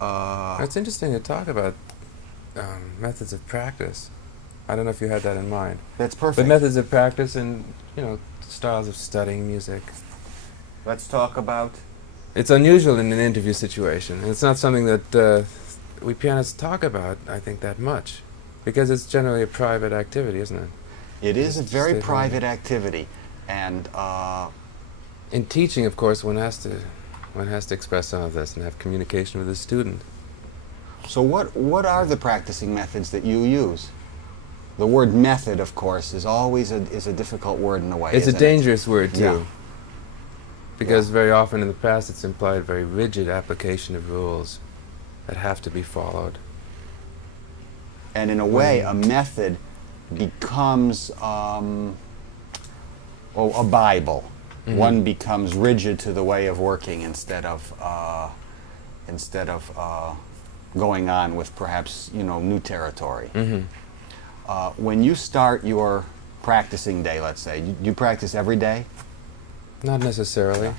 It's interesting to talk about methods of practice. I don't know if you had that in mind. That's perfect. But methods of practice and, styles of studying music. Let's talk about... It's unusual in an interview situation. It's not something that we pianists talk about, I think, that much. Because it's generally a private activity, isn't it? It is a very private activity. And in teaching, of course, one has to express some of this and have communication with the student. so what are the practicing methods that you use? The word method, of course, is always a difficult word in a way. It's a isn't dangerous word, too. Yeah. Because very often in the past it's implied very rigid application of rules that have to be followed. And in a way, a method becomes a Bible. Mm-hmm. One becomes rigid to the way of working instead of going on with perhaps new territory. Mm-hmm. When you start your practicing day, let's say, do you practice every day? Not necessarily,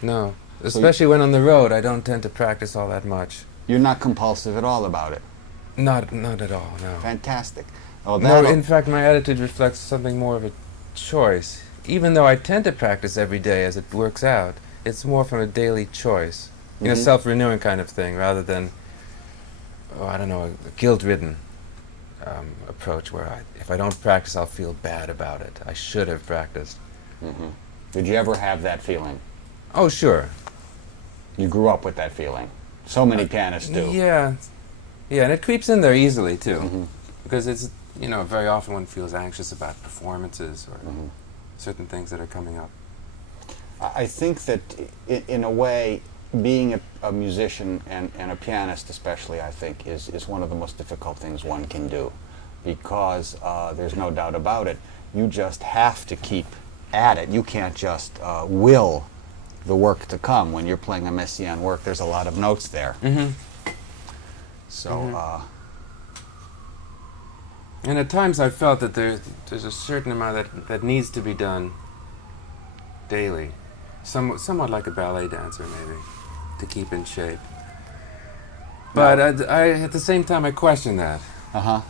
no. Especially when on the road, I don't tend to practice all that much. You're not compulsive at all about it? Not at all, no. Fantastic. Oh, No, in fact, my attitude reflects something more of a choice. Even though I tend to practice every day as it works out, it's more from a daily choice. Mhm. Self-renewing kind of thing, rather than, a guilt-ridden approach where if I don't practice, I'll feel bad about it. I should have practiced. Mm-hmm. Did you ever have that feeling? Oh, sure. You grew up with that feeling. So many pianists do. Yeah, and it creeps in there easily, too. Mm-hmm. Because it's, very often one feels anxious about performances or Mm-hmm. certain things that are coming up. I think that in a way, being a musician and a pianist especially, I think, is one of the most difficult things one can do. Because there's no doubt about it, you just have to keep at it. You can't just will the work to come. When you're playing a Messiaen work, there's a lot of notes there. Mm-hmm. So, Mm-hmm. And at times I felt that there's a certain amount that needs to be done daily. Somewhat like a ballet dancer, maybe, to keep in shape. But I at the same time, I question that. uh-huh.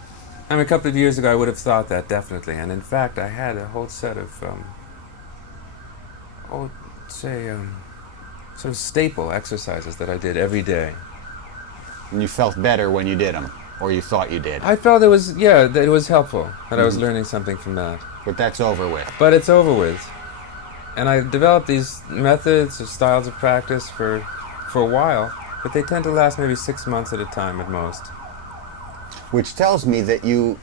I mean, a couple of years ago, I would have thought that, definitely. And in fact, I had a whole set of, sort of staple exercises that I did every day. And you felt better when you did them, or you thought you did. I felt that it was helpful, that I was learning something from that. But that's over with. But it's over with. And I developed these methods or styles of practice for a while, but they tend to last maybe 6 months at a time at most. Which tells me that you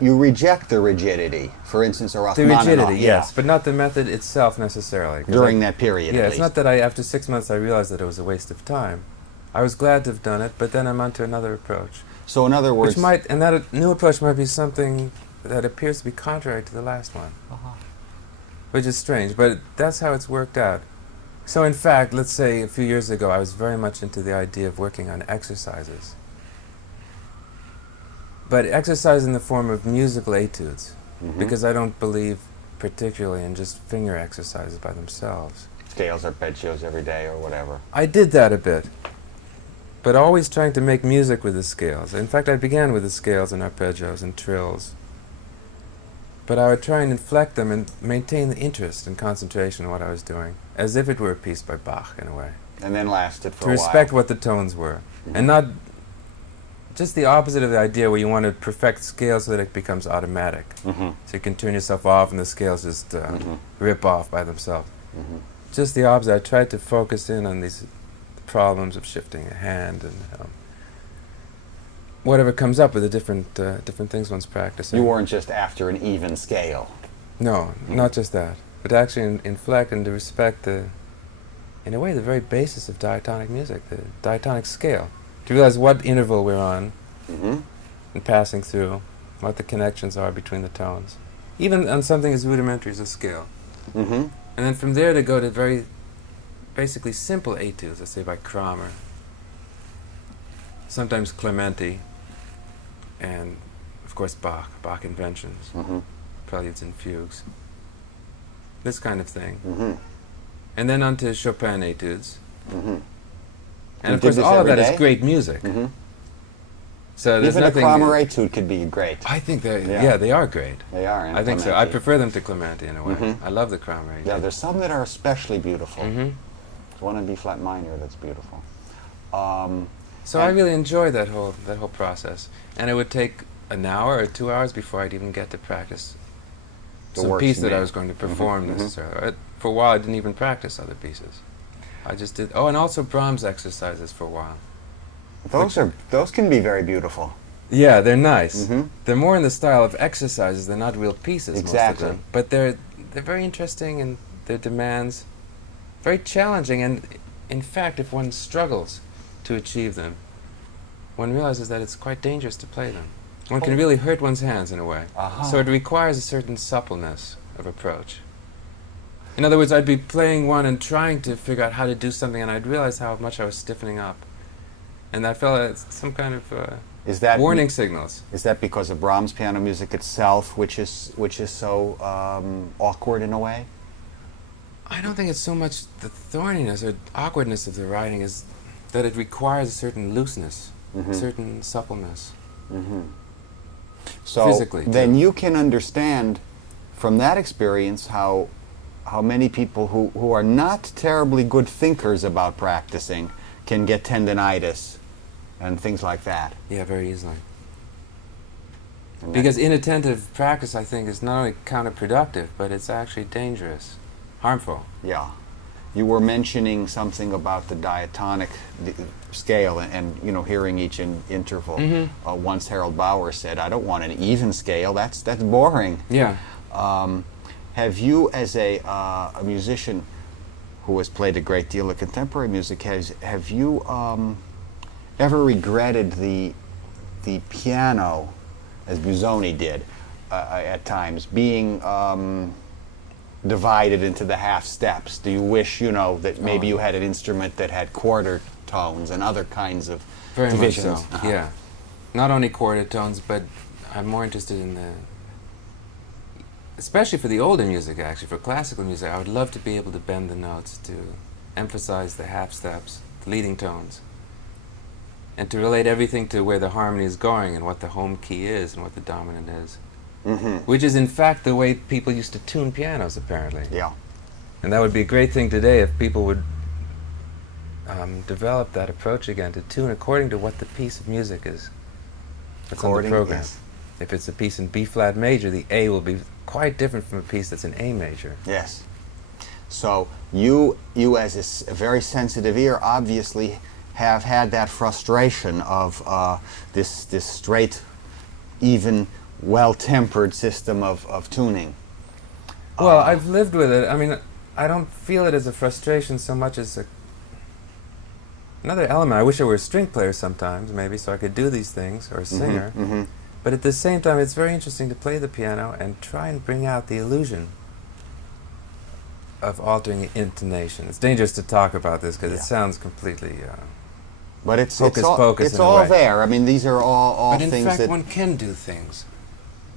reject the rigidity, for instance, or The rigidity, yes, but not the method itself necessarily. During that period, Yeah, at it's least. not that after 6 months I realized that it was a waste of time. I was glad to have done it, but then I'm on to another approach. So in other words... that new approach might be something that appears to be contrary to the last one. Which is strange, but that's how it's worked out. So in fact, let's say a few years ago, I was very much into the idea of working on exercises. But exercise in the form of musical etudes, because I don't believe particularly in just finger exercises by themselves. Scales, arpeggios every day or whatever. I did that a bit, but always trying to make music with the scales. In fact, I began with the scales and arpeggios and trills. But I would try and inflect them and maintain the interest and concentration in what I was doing, as if it were a piece by Bach, in a way. And then lasted for To a while. respect what the tones were, and not just the opposite of the idea where you want to perfect scales so that it becomes automatic. So you can turn yourself off and the scales just rip off by themselves. Just the opposite. I tried to focus in on these problems of shifting a hand and whatever comes up with the different things one's practicing. You weren't just after an even scale. No, not just that, but actually inflect and to respect in a way, the very basis of diatonic music, the diatonic scale. To realize what interval we're on and passing through, what the connections are between the tones. Even on something as rudimentary as a scale. And then from there to go to very basically simple etudes, let's say by Kramer. Sometimes Clementi, and of course Bach inventions, preludes and fugues. This kind of thing. And then on to Chopin etudes. And of course, all of that is great music. Mm-hmm. So there's even nothing. A Kramer etude could be great. I think yeah, they are great. They are. I think so. I prefer them to Clementi in a way. Mm-hmm. I love the Kramer etude. Yeah, there's some that are especially beautiful. Mm-hmm. There's one in B flat minor that's beautiful. So I really enjoyed that whole process, and it would take an hour or 2 hours before I'd even get to practice some piece that I was going to perform necessarily. For a while, I didn't even practice other pieces. I just did. Oh, and also Brahms exercises for a while. Those can be very beautiful. Yeah, they're nice. Mm-hmm. They're more in the style of exercises. They're not real pieces. Exactly. Most of them. But they're very interesting, and their demands very challenging. And in fact, if one struggles to achieve them, one realizes that it's quite dangerous to play them. One can really hurt one's hands in a way. So it requires a certain suppleness of approach. In other words, I'd be playing one and trying to figure out how to do something, and I'd realize how much I was stiffening up. And I felt some kind of warning signals. Is that because of Brahms piano music itself, which is so awkward in a way? I don't think it's so much the thorniness or awkwardness of the writing as that it requires a certain looseness, a certain suppleness. So physically, then you can understand from that experience how many people who are not terribly good thinkers about practicing can get tendinitis and things like that. Yeah, very easily. Because inattentive practice, I think, is not only counterproductive, but it's actually dangerous, harmful. Yeah. You were mentioning something about the diatonic scale and hearing each interval. Once Harold Bauer said, "I don't want an even scale. That's boring." Yeah. Have you, as a musician who has played a great deal of contemporary music, have you ever regretted the piano, as Busoni did at times, being divided into the half steps? Do you wish, that maybe you had an instrument that had quarter tones and other kinds of divisions? Very much so, yeah. Not only quarter tones, but I'm more interested in especially for the older music, actually, for classical music, I would love to be able to bend the notes, to emphasize the half steps, the leading tones, and to relate everything to where the harmony is going and what the home key is and what the dominant is. Which is in fact the way people used to tune pianos, apparently. Yeah. And that would be a great thing today if people would develop that approach again, to tune according to what the piece of music is that's on the program. Yes. If it's a piece in B flat major, the A will be quite different from a piece that's in A major. Yes. So you as a very sensitive ear obviously have had that frustration of this straight, even, well-tempered system of tuning. Well, I've lived with it. I mean, I don't feel it as a frustration so much as another element. I wish I were a string player sometimes, maybe, so I could do these things, or a singer. But at the same time, it's very interesting to play the piano and try and bring out the illusion of intonation. It's dangerous to talk about this because it sounds completely but it's hocus all, pocus. It's all there. I mean, these are all things things that... But in fact, that one can do things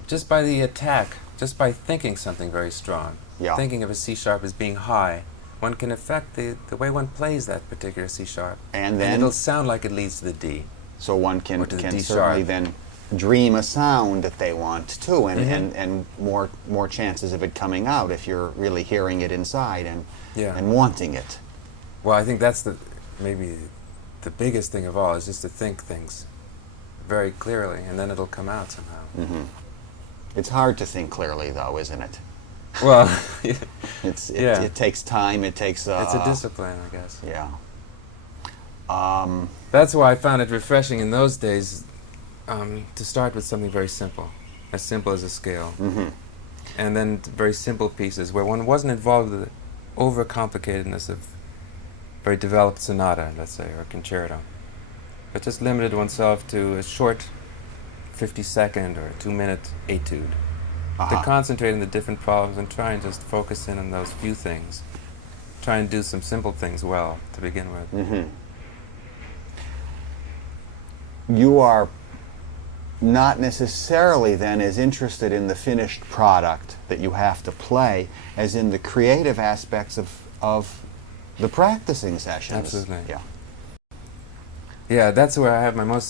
just by the attack, just by thinking something very strong. Yeah. Thinking of a C sharp as being high, one can affect the way one plays that particular C sharp. And then it'll sound like it leads to the D. So one can D certainly sharp. then dream a sound that they want too, and more chances of it coming out if you're really hearing it inside and wanting it. Well, I think that's maybe the biggest thing of all, is just to think things very clearly, and then it'll come out somehow. It's hard to think clearly, though, isn't it? Well, it takes time. It takes it's a discipline, I guess. Yeah. That's why I found it refreshing in those days to start with something very simple as a scale, and then very simple pieces where one wasn't involved with the overcomplicatedness of very developed sonata, let's say, or concerto, but just limited oneself to a short 50-second or 2-minute etude, to concentrate on the different problems and try and just focus in on those few things, try and do some simple things well to begin with. You are not necessarily then as interested in the finished product that you have to play as in the creative aspects of the practicing sessions. Absolutely. Yeah. Yeah, that's where I have my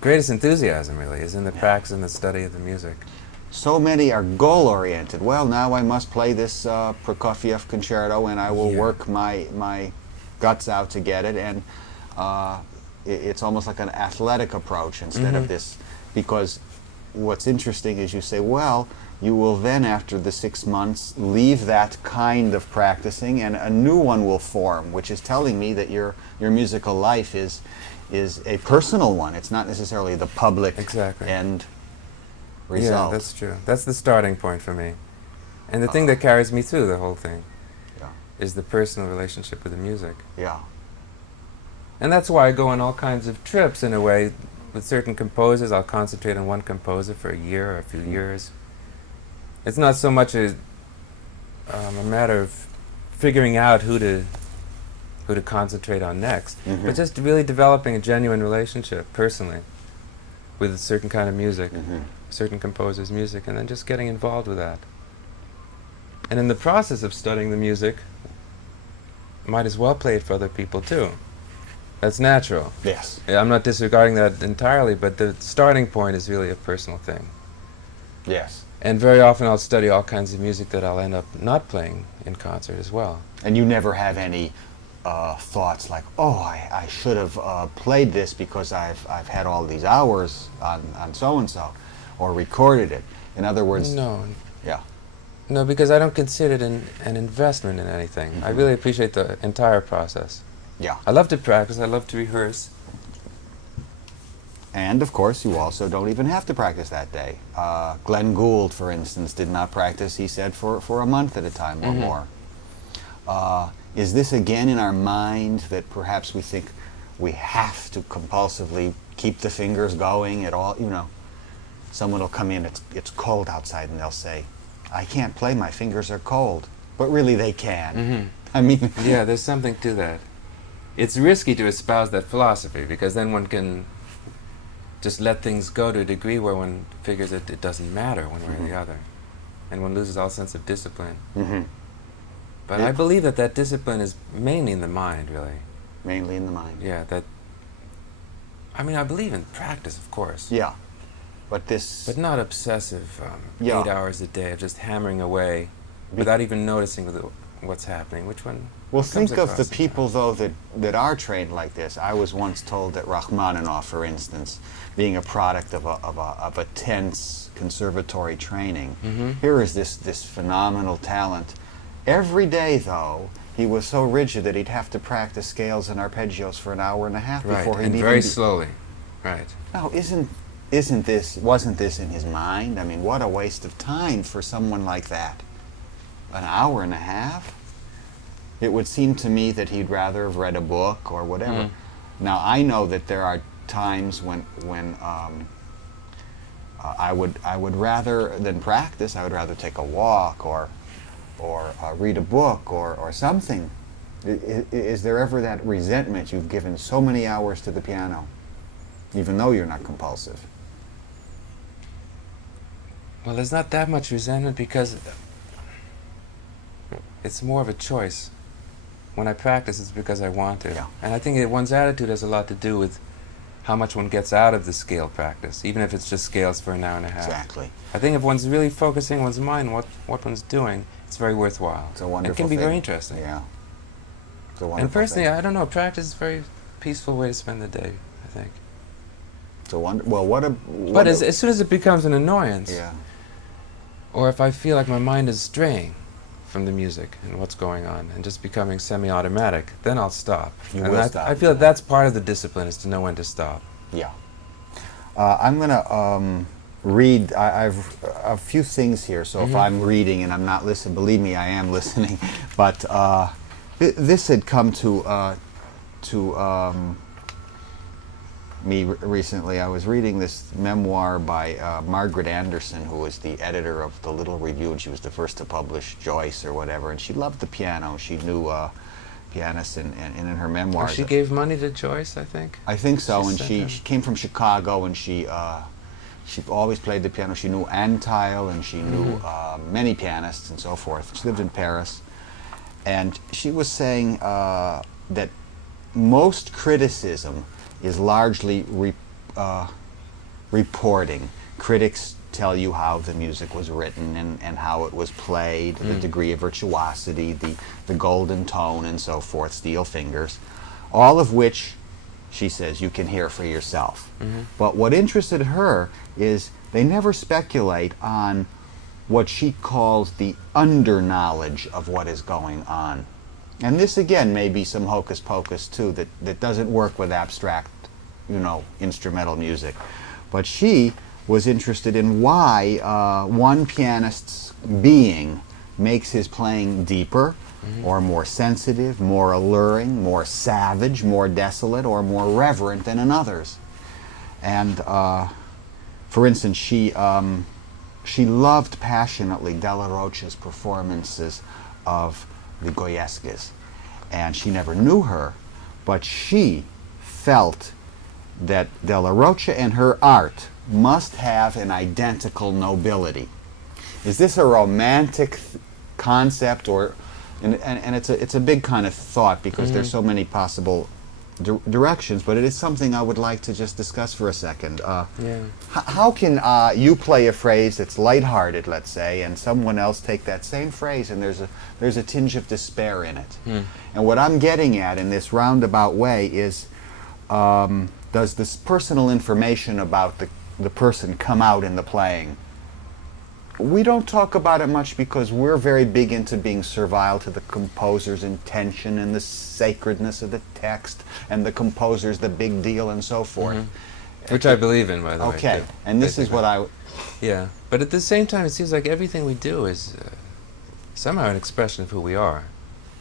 greatest enthusiasm, really, is in the practice and the study of the music. So many are goal-oriented. Well, now I must play this Prokofiev concerto, and I will work my guts out to get it. And it's almost like an athletic approach instead of this. Because what's interesting is you say, well, you will then, after the 6 months, leave that kind of practicing, and a new one will form, which is telling me that your musical life is a personal one. It's not necessarily the public end result. Yeah, that's true. That's the starting point for me. And the thing that carries me through the whole thing is the personal relationship with the music. Yeah. And that's why I go on all kinds of trips, in a way. With certain composers, I'll concentrate on one composer for a year or a few years. It's not so much a matter of figuring out who to concentrate on next, but just really developing a genuine relationship, personally, with a certain kind of music, certain composer's music, and then just getting involved with that. And in the process of studying the music, might as well play it for other people too. That's natural. Yes. Yeah, I'm not disregarding that entirely, but the starting point is really a personal thing. Yes. And very often I'll study all kinds of music that I'll end up not playing in concert as well. And you never have any thoughts like, oh, I should have played this because I've had all these hours on so-and-so, or recorded it. In other words... No. Yeah. No, because I don't consider it an investment in anything. I really appreciate the entire process. Yeah. I love to practice, I love to rehearse. And, of course, you also don't even have to practice that day. Glenn Gould, for instance, did not practice, he said, for a month at a time or more. Is this again in our mind that perhaps we think we have to compulsively keep the fingers going at all? You know, someone will come in, it's cold outside, and they'll say, I can't play, my fingers are cold. But really they can. I mean... Yeah, there's something to that. It's risky to espouse that philosophy, because then one can just let things go to a degree where one figures that it doesn't matter one way or the other, and one loses all sense of discipline. But I believe that discipline is mainly in the mind, really. Mainly in the mind. Yeah, I mean, I believe in practice, of course. Yeah. But not obsessive 8 hours a day of just hammering away without even noticing what's happening. Which one? Well, think of the people, though, that are trained like this. I was once told that Rachmaninoff, for instance, being a product of a tense conservatory training, here is this phenomenal talent. Every day, though, he was so rigid that he'd have to practice scales and arpeggios for an hour and a half before he'd and even... very slowly. Right. Now, wasn't this in his mind? I mean, what a waste of time for someone like that. An hour and a half? It would seem to me that he'd rather have read a book or whatever. Now, I know that there are times when I would rather than practice, I would rather take a walk or read a book or something. Is there ever that resentment? You've given so many hours to the piano, even though you're not compulsive. Well, there's not that much resentment, because it's more of a choice. When I practice, it's because I want to. Yeah. And I think that one's attitude has a lot to do with how much one gets out of the scale practice, even if it's just scales for an hour and a half. Exactly. I think if one's really focusing one's mind on what one's doing, it's very worthwhile. It's a wonderful It can be thing. very interesting. Yeah. It's a wonderful And personally, thing. I don't know, practice is a very peaceful way to spend the day, I think. It's a well, But as soon as it becomes an annoyance, yeah. or if I feel like my mind is straying from the music and what's going on and just becoming semi-automatic, then I'll stop. You and will I stop. feel that that's part of the discipline, is to know when to stop. Yeah. I'm going to read, I've a few things here, so if I'm reading and I'm not listening, believe me, I am listening. But this had come to me recently. I was reading this memoir by Margaret Anderson, who was the editor of the Little Review, and she was the first to publish Joyce or whatever, and she loved the piano. She knew pianists, and in her memoirs... She gave money to Joyce, I think? I think so, and she came from Chicago, and she always played the piano. She knew Antile, and she knew many pianists and so forth. She lived in Paris, and she was saying that most criticism is largely reporting. Critics tell you how the music was written and how it was played, the degree of virtuosity, the golden tone and so forth, steel fingers, all of which, she says, you can hear for yourself. But what interested her is they never speculate on what she calls the under-knowledge of what is going on. And this, again, may be some hocus pocus, too, that doesn't work with abstract, instrumental music. But she was interested in why one pianist's being makes his playing deeper, or more sensitive, more alluring, more savage, more desolate, or more reverent than another's. And for instance, she loved passionately Della Rocha's performances of the Goyescas, and she never knew her, but she felt that Della Rocha and her art must have an identical nobility. Is this a romantic concept, or and it's a big kind of thought, because there's so many possible directions, but it is something I would like to just discuss for a second. How can you play a phrase that's lighthearted, let's say, and someone else take that same phrase and there's a tinge of despair in it? And what I'm getting at in this roundabout way is, does this personal information about the person come out in the playing? We don't talk about it much because we're very big into being servile to the composer's intention and the sacredness of the text, and the composer's the big deal and so forth. Which I believe in, by the way. Okay, and this is what I... Yeah, but at the same time, it seems like everything we do is somehow an expression of who we are.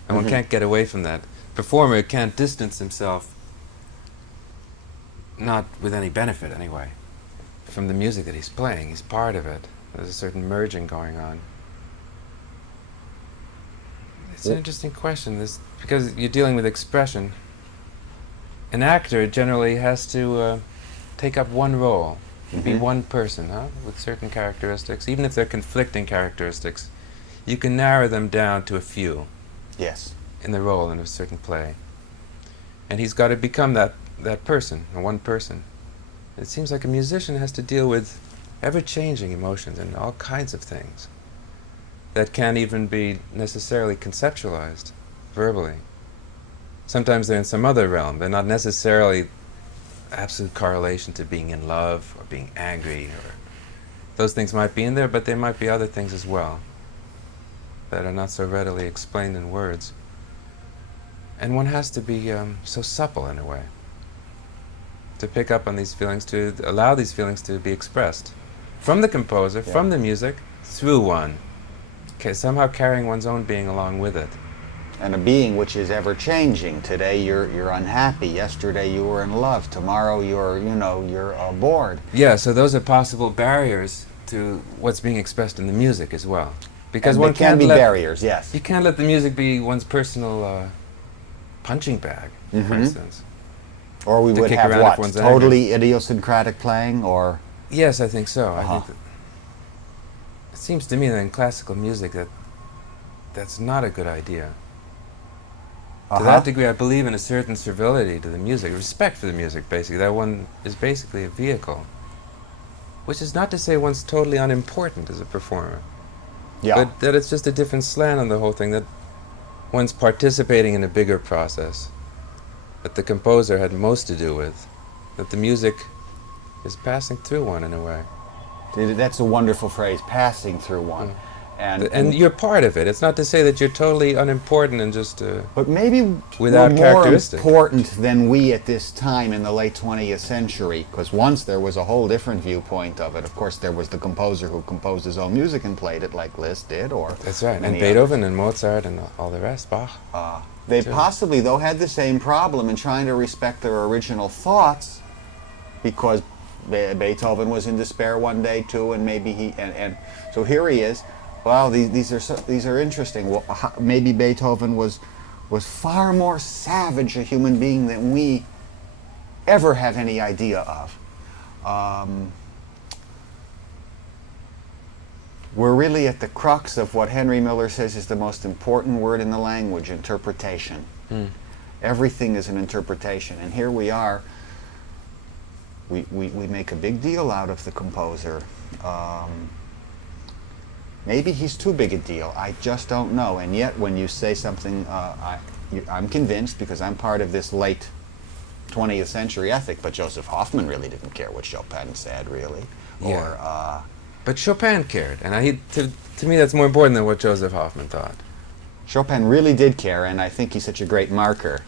And one can't get away from that. Performer can't distance himself, not with any benefit anyway, from the music that he's playing. He's part of it. There's a certain merging going on. It's an interesting question, because you're dealing with expression. An actor generally has to take up one role, be one person, with certain characteristics. Even if they're conflicting characteristics, you can narrow them down to a few. Yes. In the role in a certain play. And he's got to become that person, one person. It seems like a musician has to deal with ever-changing emotions and all kinds of things that can't even be necessarily conceptualized verbally. Sometimes they're in some other realm. They're not necessarily absolute correlation to being in love or being angry, or those things might be in there, but there might be other things as well that are not so readily explained in words. And one has to be so supple in a way to pick up on these feelings, to allow these feelings to be expressed from the composer, from the music, through one. Okay, somehow carrying one's own being along with it. And a being which is ever-changing. Today you're unhappy. Yesterday you were in love. Tomorrow you're bored. Yeah, so those are possible barriers to what's being expressed in the music as well. Because and one can be barriers, yes. You can't let the music be one's personal punching bag, for instance. Or we would have what? Totally idiosyncratic playing, or? Yes, I think so. I think it seems to me that in classical music that's not a good idea. To that degree, I believe in a certain servility to the music, respect for the music, basically. That one is basically a vehicle. Which is not to say one's totally unimportant as a performer. Yeah. But that it's just a different slant on the whole thing, that one's participating in a bigger process that the composer had most to do with, that the music is passing through one in a way. That's a wonderful phrase, passing through one. And you're part of it. It's not to say that you're totally unimportant and just but maybe without more important than we at this time in the late 20th century, because once there was a whole different viewpoint of it. Of course, there was the composer who composed his own music and played it, like Liszt did, or that's right, and Beethoven and Mozart and all the rest, Bach. They possibly, though, had the same problem in trying to respect their original thoughts, because Beethoven was in despair one day too, and maybe and so here he is. Well, these are interesting. Well, maybe Beethoven was far more savage a human being than we ever have any idea of. We're really at the crux of what Henry Miller says is the most important word in the language: interpretation. Everything is an interpretation, and here we are we make a big deal out of the composer. Maybe he's too big a deal. I just don't know. And yet, when you say something, I'm convinced, because I'm part of this late 20th century ethic, but Joseph Hoffman really didn't care what Chopin said, really. Yeah. But Chopin cared, and to me that's more important than what Joseph Hoffman thought. Chopin really did care, and I think he's such a great marker.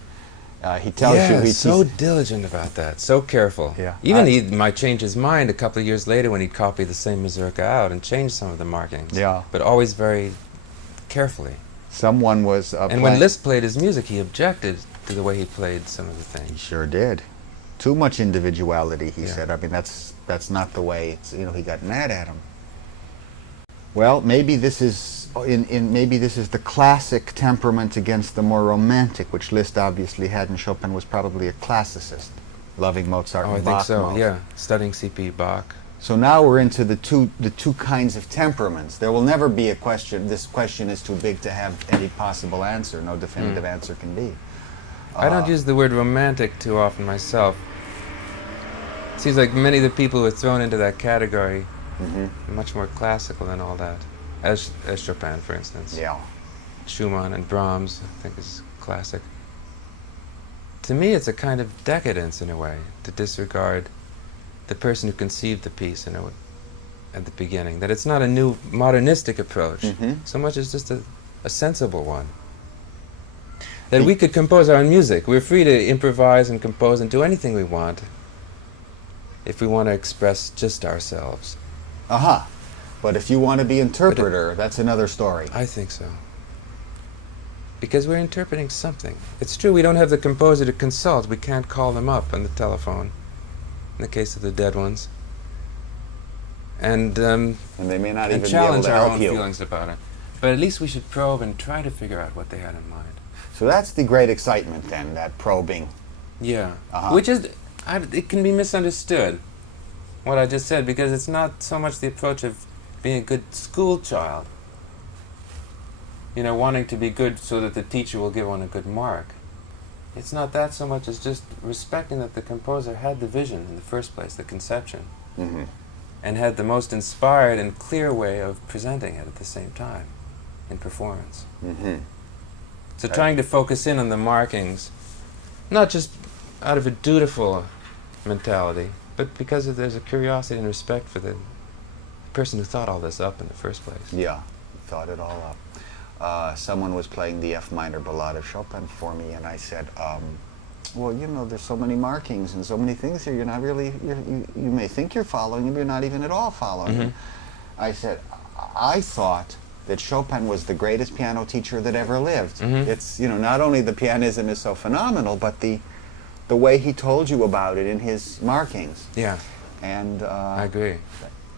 He tells you he's so diligent about that, so careful. Yeah. Even he might change his mind a couple of years later when he'd copy the same mazurka out and change some of the markings. Yeah. But always very carefully. Someone was and when Liszt played his music, he objected to the way he played some of the things. He sure did. Too much individuality, he said. I mean, that's not the way. It's, he got mad at him. Well, maybe this is maybe this is the classic temperament against the more romantic, which Liszt obviously had, and Chopin was probably a classicist, loving Mozart and Bach. I think so. most. Yeah, studying C.P. Bach. So now we're into the two kinds of temperaments. There will never be a question. This question is too big to have any possible answer. No definitive answer can be. I don't use the word romantic too often myself. It seems like many of the people who are thrown into that category are much more classical than all that. As Chopin, for instance. Yeah. Schumann and Brahms, I think, is classic. To me, it's a kind of decadence, in a way, to disregard the person who conceived the piece at the beginning. That it's not a new modernistic approach, so much as just a sensible one. That we could compose our own music. We're free to improvise and compose and do anything we want if we want to express just ourselves. But if you want to be interpreter, that's another story. I think so. Because we're interpreting something. It's true we don't have the composer to consult. We can't call them up on the telephone, in the case of the dead ones. And they may not even be able challenge to our help own you. feelings about it. But at least we should probe and try to figure out what they had in mind. So that's the great excitement then, that probing. Yeah. Which is, it can be misunderstood, what I just said, because it's not so much the approach of being a good school child, wanting to be good so that the teacher will give one a good mark. It's not that so much as just respecting that the composer had the vision in the first place, the conception, and had the most inspired and clear way of presenting it at the same time in performance. So trying to focus in on the markings, not just out of a dutiful mentality, but because there's a curiosity and respect for the person who thought all this up in the first place. Yeah, thought it all up. Someone was playing the F minor ballade of Chopin for me, and I said, well, there's so many markings and so many things here. You're not really, you may think you're following them, you're not even at all following them. I said, I thought that Chopin was the greatest piano teacher that ever lived. It's, not only the pianism is so phenomenal, but the way he told you about it in his markings. Yeah. And I agree.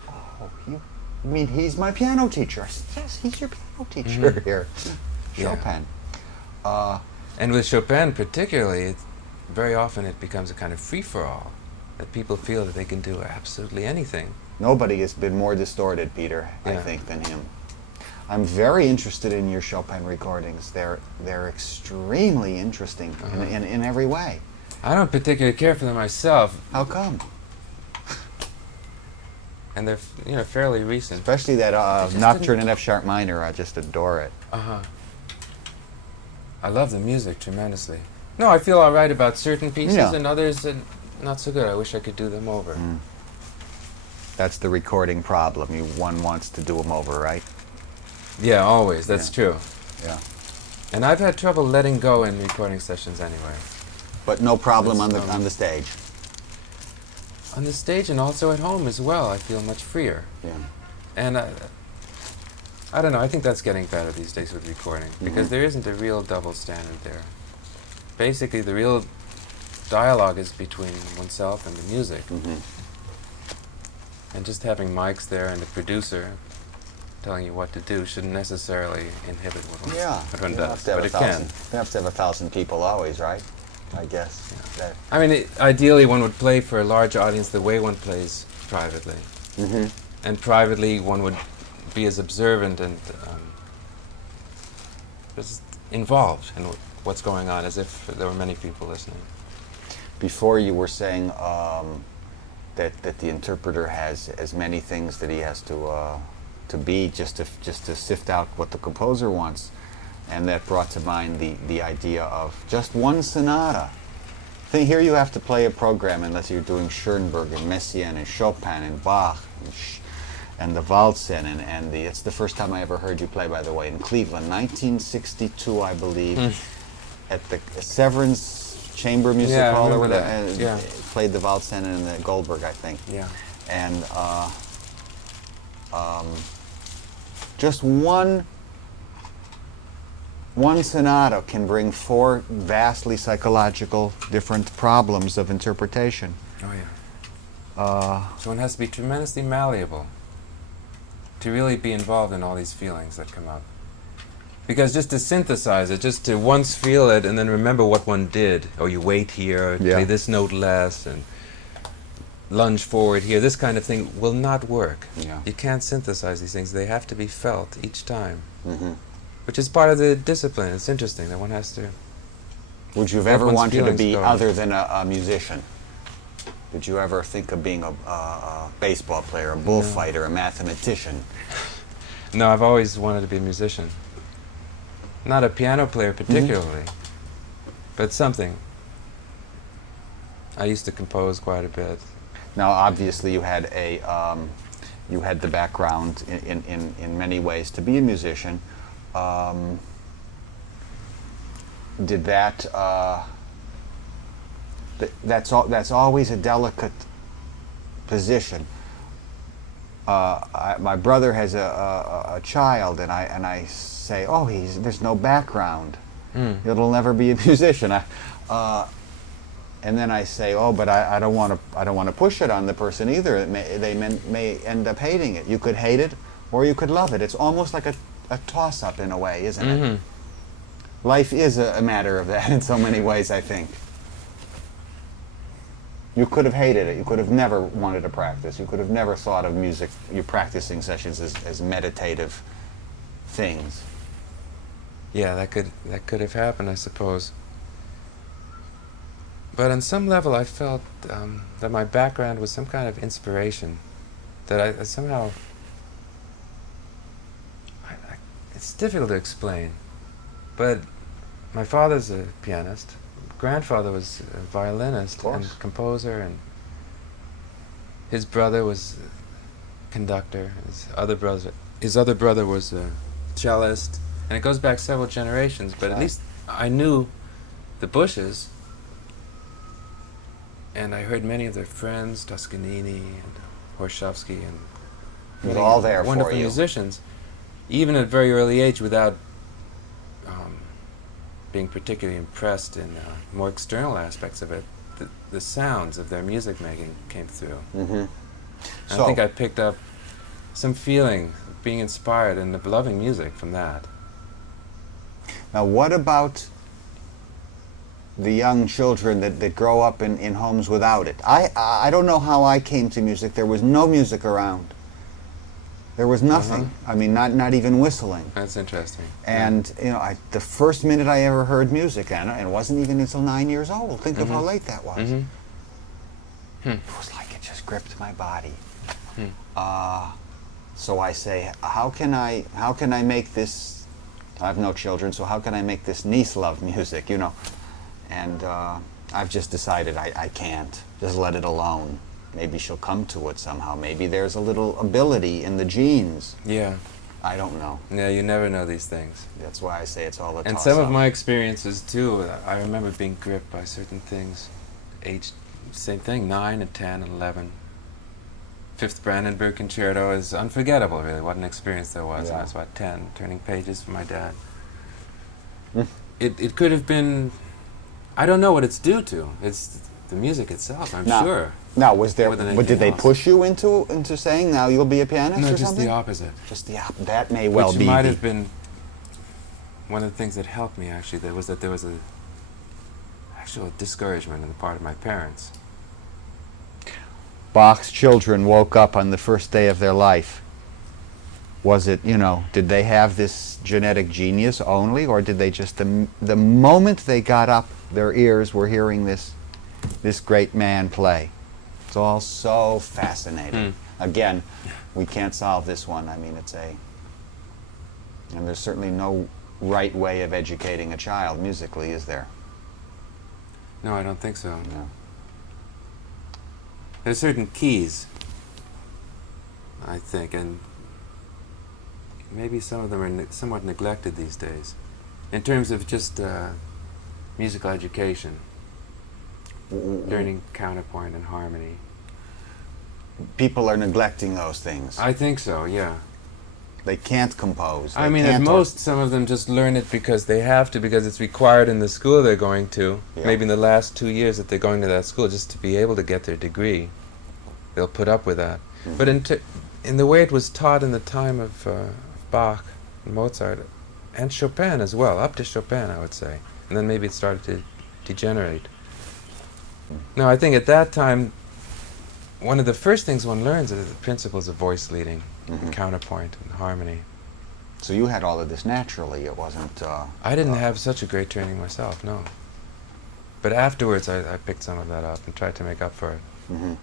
Oh, you mean he's my piano teacher? I said, yes, he's your piano teacher here. Chopin. And with Chopin particularly, very often it becomes a kind of free-for-all, that people feel that they can do absolutely anything. Nobody has been more distorted, Peter, I think, than him. I'm very interested in your Chopin recordings. They're extremely interesting in every way. I don't particularly care for them myself. How come? And they're fairly recent. Especially that Nocturne in F sharp minor. I just adore it. I love the music tremendously. No, I feel all right about certain pieces, and others not so good. I wish I could do them over. That's the recording problem. One wants to do them over, right? Yeah, always. That's true. Yeah. And I've had trouble letting go in recording sessions anyway. But no problem on the stage. On the stage and also at home as well, I feel much freer. Yeah. And I don't know, I think that's getting better these days with recording, because there isn't a real double standard there. Basically, the real dialogue is between oneself and the music. And just having mics there and the producer telling you what to do shouldn't necessarily inhibit what one does, but it can. You have to have 1,000 people always, right? I guess. Yeah. I mean, ideally one would play for a large audience the way one plays privately. And privately one would be as observant and just involved in what's going on as if there were many people listening. Before you were saying that the interpreter has as many things that he has to be just to sift out what the composer wants, and that brought to mind the idea of just one sonata. Here you have to play a program unless you're doing Schoenberg and Messiaen and Chopin and Bach and the Walzen and it's the first time I ever heard you play, by the way, in Cleveland, 1962, I believe, at the Severance Chamber Music Hall or whatever. Played the Walzen and the Goldberg, I think. Yeah. And just one sonata can bring four vastly psychological different problems of interpretation. Oh yeah. So one has to be tremendously malleable to really be involved in all these feelings that come up. Because just to synthesize it, just to once feel it and then remember what one did, or you wait here, play this note less, and lunge forward here, this kind of thing will not work. Yeah. You can't synthesize these things. They have to be felt each time. Mm-hmm. Which is part of the discipline. It's interesting that one has to... Would you have ever wanted to be other than a musician? Did you ever think of being a baseball player, a bullfighter, a mathematician? No, I've always wanted to be a musician. Not a piano player particularly, but something. I used to compose quite a bit. Now, obviously, you had you had the background in many ways to be a musician. Did that? That's always a delicate position. My brother has a child, and I say, oh, there's no background. It'll never be a musician. And then I say, oh, but I don't want to push it on the person either. They may end up hating it. You could hate it, or you could love it. It's almost like a toss-up in a way, isn't it? Life is a matter of that in so many ways, I think. You could have hated it. You could have never wanted to practice. You could have never thought of music, your practicing sessions as meditative things. Yeah, that could have happened, I suppose. But on some level, I felt that my background was some kind of inspiration. That I somehow... it's difficult to explain. But my father's a pianist. Grandfather was a violinist and composer, and his brother was a conductor. His other brother was a cellist, and it goes back several generations. But at least I knew the Bushes, and I heard many of their friends, Toscanini and Horshovsky, and it was all there wonderful for you. Musicians, even at a very early age, without being particularly impressed in more external aspects of it. The sounds of their music making came through. I think I picked up some feeling, being inspired and loving music from that. Now, what about the young children that grow up in homes without it? I don't know how I came to music. There was no music around. There was nothing. I mean, not even whistling. That's interesting. And you know, the first minute I ever heard music, and it wasn't even until 9 years old. Think of how late that was. It was like it just gripped my body. So I say, how can I make this? I have no children, so how can I make this niece love music? You know, and I've just decided I can't. Just let it alone. Maybe she'll come to it somehow. Maybe there's a little ability in the genes. Yeah. I don't know. Yeah, you never know these things. That's why I say it's all a toss-up. And some of my experiences, too, I remember being gripped by certain things. Age, same thing, 9 and 10 and 11. Fifth Brandenburg Concerto is unforgettable, really. What an experience that was. I was, 10, turning pages for my dad. It could have been... I don't know what it's due to. It's the music itself, I'm sure. Now, did they push you into saying, now you'll be a pianist or something? No, just the opposite. Just the opposite. That may well be. Which might have been one of the things that helped me, actually. There was a actual discouragement on the part of my parents. Bach's children woke up on the first day of their life. Was it, did they have this genetic genius only, or did they just, the moment they got up, their ears were hearing this great man play? It's all so fascinating. Again, we can't solve this one. I mean, and there's certainly no right way of educating a child musically, is there? No, I don't think so. No. There's certain keys, I think, and maybe some of them are somewhat neglected these days in terms of just musical education, learning counterpoint and harmony. People are neglecting those things. I think so, yeah. They can't compose. I mean, at most, some of them just learn it because they have to, because it's required in the school they're going to. Yeah. Maybe in the last 2 years that they're going to that school, just to be able to get their degree. They'll put up with that. Mm-hmm. But in the way it was taught in the time of Bach and Mozart, and Chopin as well, up to Chopin, I would say. And then maybe it started to degenerate. Now, I think at that time, one of the first things one learns are the principles of voice leading, and counterpoint, and harmony. So you had all of this naturally. It wasn't... I didn't have such a great training myself, no. But afterwards, I picked some of that up and tried to make up for it. Mm-hmm.